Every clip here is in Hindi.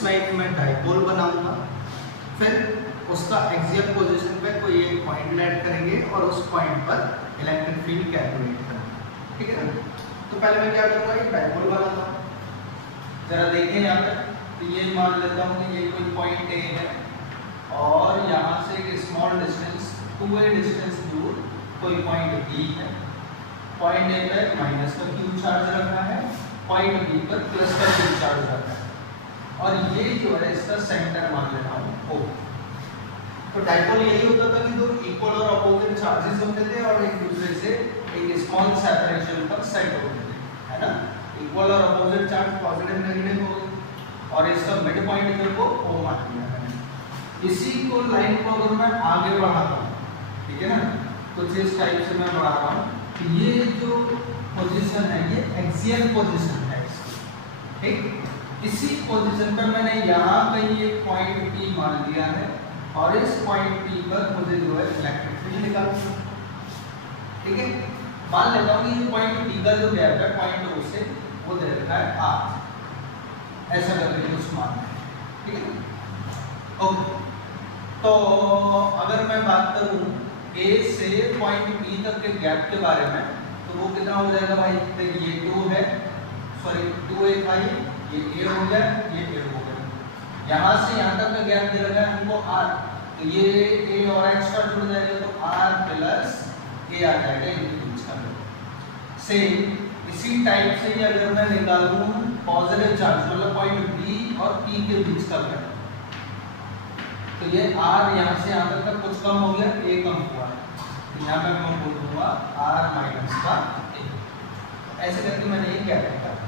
जिसमें एक मैं डाइपोल बनाऊंगा, फिर उसका एक्सियल पोजीशन पे कोई एक पॉइंट ऐड करेंगे और उस पॉइंट पर इलेक्ट्रिक फील्ड कैलकुलेट करेंगे, ठीक है ना। तो पहले मैं क्या करूँगा, एक डाइपोल बनाता हूँ। जरा देखें यहाँ पर, तो ये मान लेता हूँ कि ये कोई पॉइंट ए है और यहाँ से एक स्मॉल डिस्टेंस 2a डिस्टेंस दूर कोई पॉइंट बी है। पॉइंट ए पर माइनस का क्यू चार्ज रखा है, पॉइंट बी पर प्लस का क्यू चार्ज रखा है, और ये जो है इसका सेंटर मान लेता हूँ O। तो डाइपोल यही होता था कि दो इक्वल और अपोजिट चार्जेस होते थे और एक दूसरे से एक स्मॉल सेपरेशन पर सेट होते थे, है ना। इक्वल और अपोजिट चार्ज पॉजिटिव नेगेटिव हो गए और इसका मिड पॉइंट जो को O मान लिया मैंने। इसी को लाइन को अगर मैं आगे बढ़ाता हूँ, ठीक है ना, कुछ इस टाइप से मैं बढ़ा रहा हूँ, तो ये जो पोजीशन है ये एक्सियल पोजीशन है इसकी, ठीक। इसी पोजीशन पर मैंने यहाँ कहीं एक पॉइंट P मान लिया है और इस पॉइंट P पर मुझे जो है इलेक्ट्रिक फील्ड निकालना है, ठीक है। मान लेता हूँ कि ये पॉइंट P का जो गैप है पॉइंट O से वो दे रखा है R, ऐसा करके कुछ मान है, ठीक है। ओके, तो अगर मैं बात करूँ A से पॉइंट P तक के गैप के बारे में, तो वो कितना हो जाएगा भाई, तो ये 2 है, सॉरी 2a था, ये A हो गया, ये A हो गया। यहाँ से यहाँ तक का गैप दे रखा है हमको R, तो ये A और एक्स्ट्रा जुड़ जाएगा तो R प्लस A आ जाएगा इनके बीच का। सेम इसी टाइप से ही अगर मैं निकालूं पॉजिटिव चार्ज मतलब पॉइंट B और P के बीच का गैप, तो ये R यहाँ से यहाँ तक का कुछ कम हो गया, A कम हुआ है, तो यहाँ पे मैं बोल दूंगा R माइनस का A। ऐसे करके मैंने ये गैप निकाला।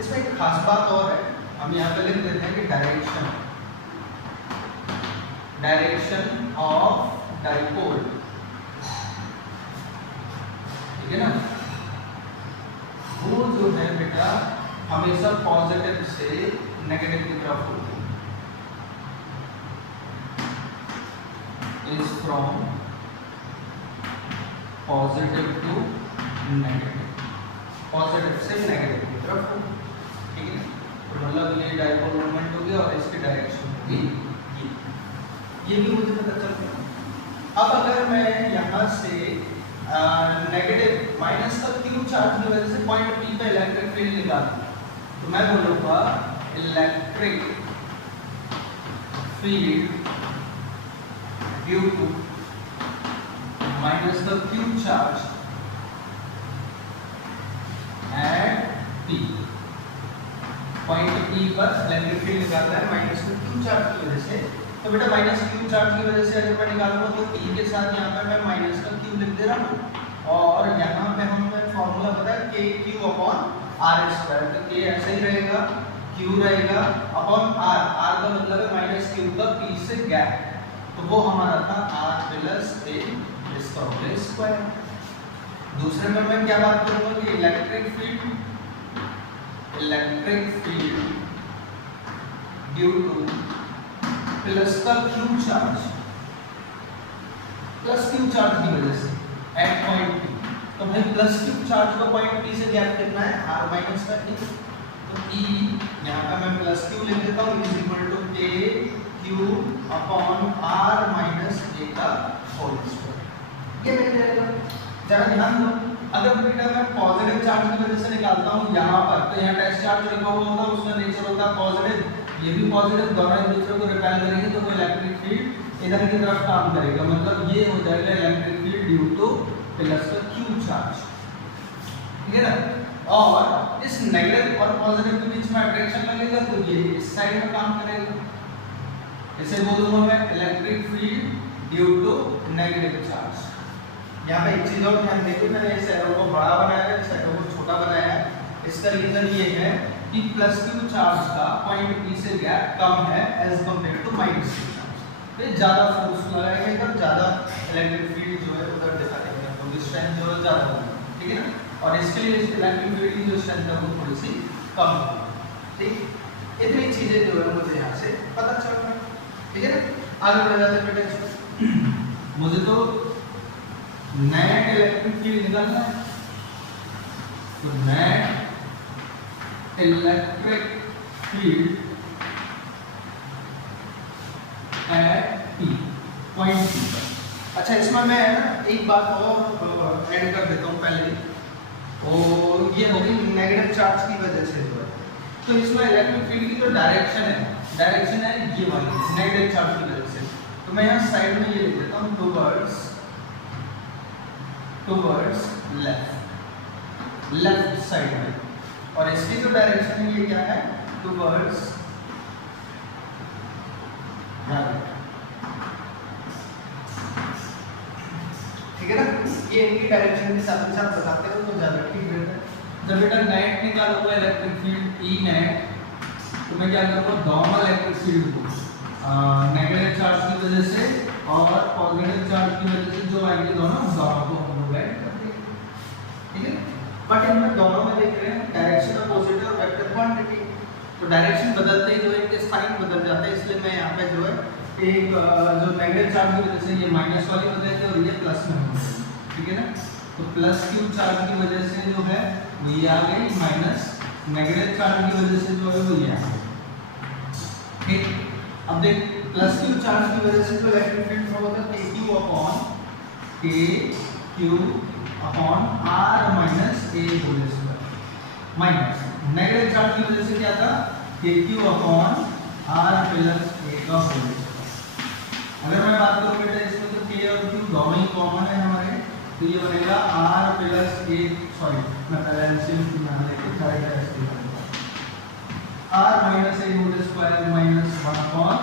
इसमें एक खास बात और है, हम यहाँ पे लिख देते हैं कि डायरेक्शन ऑफ डाइपोल, ठीक है ना, वो जो है बेटा हमेशा पॉजिटिव से नेगेटिव की तरफ होती है, is from positive to negative, positive से नेगेटिव की तरफ होती है, ठीक है। तो मतलब ये डाइपोल मोमेंट हो गया और इसकी डायरेक्शन होगी ये भी मुझे पता चल गया। अब अगर मैं यहाँ से नेगेटिव माइनस का क्यू चार्ज की वजह से पॉइंट P पे इलेक्ट्रिक फील्ड निकालूं, तो मैं बोलूँगा electric field due to minus का q charge at P। Point P पर इलेक्ट्रिक फील्ड निकालना है माइनस का क्यू चार्ज की वजह से, तो बेटा माइनस क्यू चार्ज की वजह से अगर मैं निकालूंगा तो P के साथ यहाँ पर मैं माइनस का क्यू लिख दे रहा हूँ और यहाँ पे हमें फॉर्मूला पता है के क्यू अपॉन आर स्क्वायर, तो के ऐसे ही रहेगा, क्यू रहेगा अपॉन आर, आर का मतलब है माइनस क्यू का P से गैप, तो वो हमारा था आर प्लस ए इसका होल स्क्वायर। दूसरे में मैं क्या बात करूँगा कि electric field due to plus का q charge, plus Q charge की वजह से एट पॉइंट P, तो भाई प्लस क्यू चार्ज का पॉइंट P से गैप कितना है R माइनस का A, तो E यहाँ का मैं प्लस क्यू लिख देता हूँ इज इक्वल टू के Q upon R minus A का होल स्क्वायर, ये मिल जाएगा। जरा ध्यान दो, अगर बेटा मैं पॉजिटिव चार्ज की वजह से निकालता हूँ यहाँ पर, तो यहाँ टेस्ट चार्ज लिखा हुआ होगा, उसका नेचर होता है पॉजिटिव, ये भी पॉजिटिव, दोनों एक दूसरे को रिपेल करेंगे तो वो इलेक्ट्रिक फील्ड इधर की तरफ काम करेगा, मतलब ये हो जाएगा electric field due to plus का क्यू चार्ज, ठीक है ना। और इस नेगेटिव और पॉजिटिव के बीच में अट्रैक्शन लगेगा तो ये इस साइड में काम करेगा, इसे बोलूंगा मैं electric field due to negative charge. यहाँ पे एक चीज और ध्यान देखिए, मैंने इस एरो को बड़ा बनाया है, इस एरो को छोटा बनाया है, इसका रीजन ये है कि प्लस क्यू चार्ज का पॉइंट P से गैप कम है as compare to minus Q charge, तो ज्यादा फोर्स लगाएगा इधर, ज्यादा इलेक्ट्रिक फील्ड जो है उधर दिखा देंगे, तो स्ट्रेंथ जो है ज्यादा होगी, ठीक है ना, और इसके लिए इलेक्ट्रिक फील्ड की जो स्ट्रेंथ है वो थोड़ी सी कम होगी, ठीक। इतनी चीजें जो है मुझे यहाँ से पता चल रहा है, ठीक है ना। आगे बढ़ जाते हैं बेटा, मुझे तो नेट इलेक्ट्रिक फील्ड निकालना है, तो net electric field at P, point P पर। अच्छा, इसमें मैं ना एक बात और ऐड कर देता हूँ पहले, और ये होगी नेगेटिव चार्ज की वजह से जो है, तो इसमें इलेक्ट्रिक फील्ड की जो डायरेक्शन है ये वाली नेगेटिव चार्ज की वजह से। तो मैं यहाँ साइड में ये लिख देता हूँ टुवर्ड्स लेफ्ट साइड में, और इसकी जो डायरेक्शन है ये क्या है, टुवर्ड्स राइट। ठीक है ना, ये इनकी डायरेक्शन के साथ बताते हो तो ज्यादा ठीक रहता है। जब बेटा नेट निकालूंगा इलेक्ट्रिक फील्ड ई नेट, तो मैं क्या करूँगा, दोनों इलेक्ट्रिक फील्ड को नेगेटिव चार्ज की वजह से और पॉजिटिव चार्ज की वजह से जो आएंगे दोनों को हम लोग ऐड कर देंगे। ठीक है, बट इनमें दोनों में देख रहे हैं डायरेक्शन अपोजिट और वेक्टर क्वांटिटी, तो डायरेक्शन बदलते ही जो है इनके साइन बदल जाते हैं, इसलिए मैं यहाँ पे जो है एक जो नेगेटिव चार्ज की वजह से ये माइनस वाली हो जाएगी और ये प्लस में हो जाएगी। ठीक है ना, तो प्लस क्यू चार्ज की वजह से जो है वो ये आ गई, माइनस नेगेटिव चार्ज की वजह से जो है वो ये आ गई। ठीक, अब देख प्लस क्यू चार्ज की वजह से जो इलेक्ट्रिक फील्ड फ्लो होता है KQ upon R minus A whole square, minus negative charge की वजह से क्या था, KQ upon R plus A का होल स्क्वायर। अगर मैं बात करूं बेटा इसमें तो K और Q दोनों ही कॉमन है हमारे, तो ये बनेगा R प्लस A, सॉरी मैं पहले एलसीएम की यहां लेके साइड है इसके R minus A whole square minus 1 upon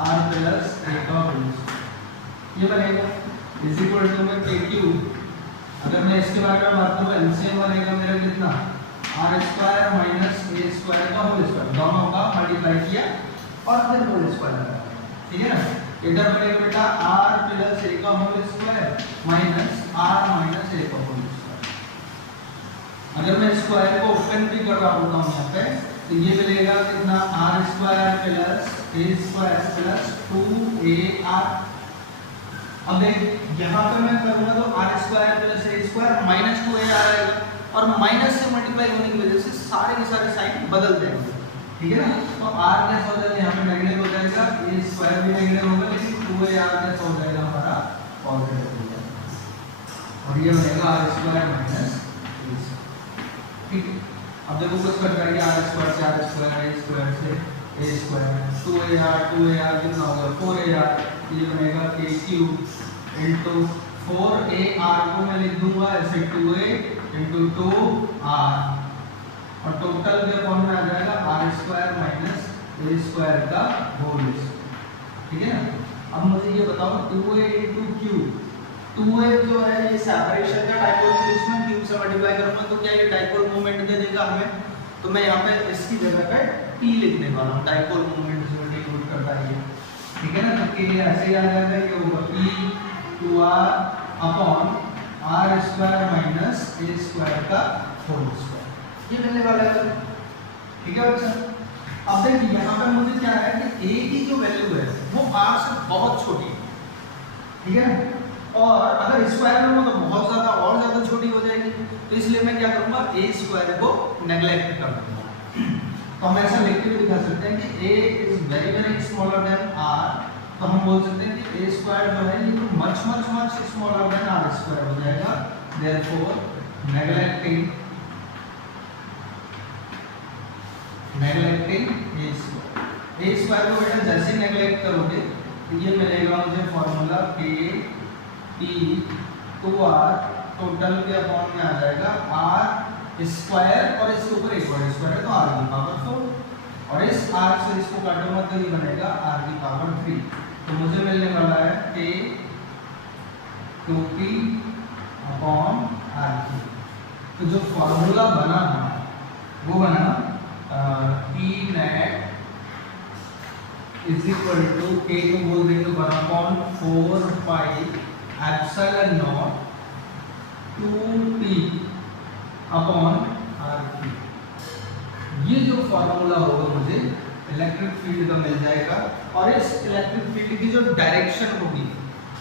R plus A का होल स्क्वायर, ये बनेगा इज इक्वल टू में KQ। अगर मैं इसके बारे में बात करूं एलसीएम बनेगा मेरा कितना, R square minus A square का होल स्क्वायर, दोनों का मल्टीप्लाई किया और फिर होल स्क्वायर। ठीक है ना, इधर बनेगा बेटा R प्लस A का whole square minus R minus A का होल स्क्वायर। अगर मैं स्क्वायर को ओपन भी कर रहा होता हूँ यहाँ पे, तो ये मिलेगा कितना, R square plus A square plus 2AR। अब देख यहाँ पे मैं करूँगा तो R square plus A square minus 2AR आएगा, और माइनस से मल्टीप्लाई होने की वजह से सारे के सारे साइन बदल जाएंगे। ठीक है ना, तो R कैसे हो जाएगा, यहाँ पे नेगेटिव हो जाएगा, A स्क्वायर भी नेगेटिव होगा, लेकिन 2AR कैसे हो जाएगा हमारा पॉजिटिव हो जाएगा, और ये बनेगा R square minus A square. ठीक है, अब देखो कुछ कट करेंगे, R स्क्वायर से R स्क्वायर, A स्क्वायर से A स्क्वायर, 2AR कितना होगा 4AR, ये बनेगा KQ इंटू 4AR को मैं लिख दूंगा ऐसे 2A इंटू 2R, और टोटल के फॉर्म में आ जाएगा R square minus A square का होल स्क्वायर। ठीक है ना, अब मुझे ये बताओ 2A इंटू Q, 2A जो है ये सेपरेशन का डाइपोल के बीच में Q से मल्टीप्लाई करूंगा तो क्या ये डाइपोल मोमेंट दे देगा हमें, तो मैं यहाँ पे इसकी जगह पे T लिखने वाला हूँ, डाइपोल मोमेंट जो डिनोट करता है ये। ठीक है ना, तो K ऐसे ही आ जाएगा, ये होगा P 2R upon R square minus A square का होल स्क्वायर, ये मिलने वाला है। ठीक है बच्चा, अब देखिए यहाँ पे मुझे क्या है कि A की जो वैल्यू है वो R से बहुत छोटी है। ठीक है ना, और अगर स्क्वायर में तो बहुत ज्यादा और ज्यादा छोटी हो जाएगी, तो इसलिए मैं क्या करूंगा, A स्क्वायर को नेग्लेक्ट कर दूंगा। तो हम ऐसा लिख के भी दिखा सकते हैं कि A is very very smaller than R, तो हम बोल सकते हैं कि A स्क्वायर जो है ये तो much much much smaller than R square हो जाएगा, देयरफॉर नेग्लेक्टिंग A स्क्वायर को बेटा जैसे नेग्लेक्ट करोगे तो ये मिलेगा मुझे formula K P 2R total के अपॉन में आ जाएगा R स्क्वायर, और इसके ऊपर एक और स्क्वायर है तो R की पावर 4, और इस R से इसको काटूंगा तो ये बनेगा R की पावर 3, तो मुझे मिलने वाला है K 2P अपॉन R3। तो जो फॉर्मूला बना वो बना P net is equal to K को बोल देंगे 1/4 pi epsilon not 2P upon R3। ये जो फॉर्मूला होगा मुझे इलेक्ट्रिक फील्ड का मिल जाएगा, और इस इलेक्ट्रिक फील्ड की जो डायरेक्शन होगी,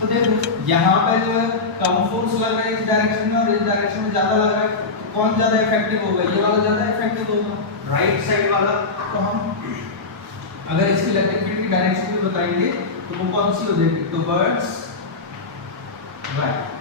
तो देखो यहाँ पे जो है कम फोर्स लग रहा है इस डायरेक्शन में और इस डायरेक्शन में ज्यादा लग रहा है, तो कौन ज्यादा इफेक्टिव होगा, ये वाला ज्यादा इफेक्टिव होगा, राइट साइड वाला। तो हम अगर इसकी इलेक्ट्रिक फील्ड की डायरेक्शन भी बताएंगे तो वो कौन सी हो जाएगी, टुवर्ड्स राइट।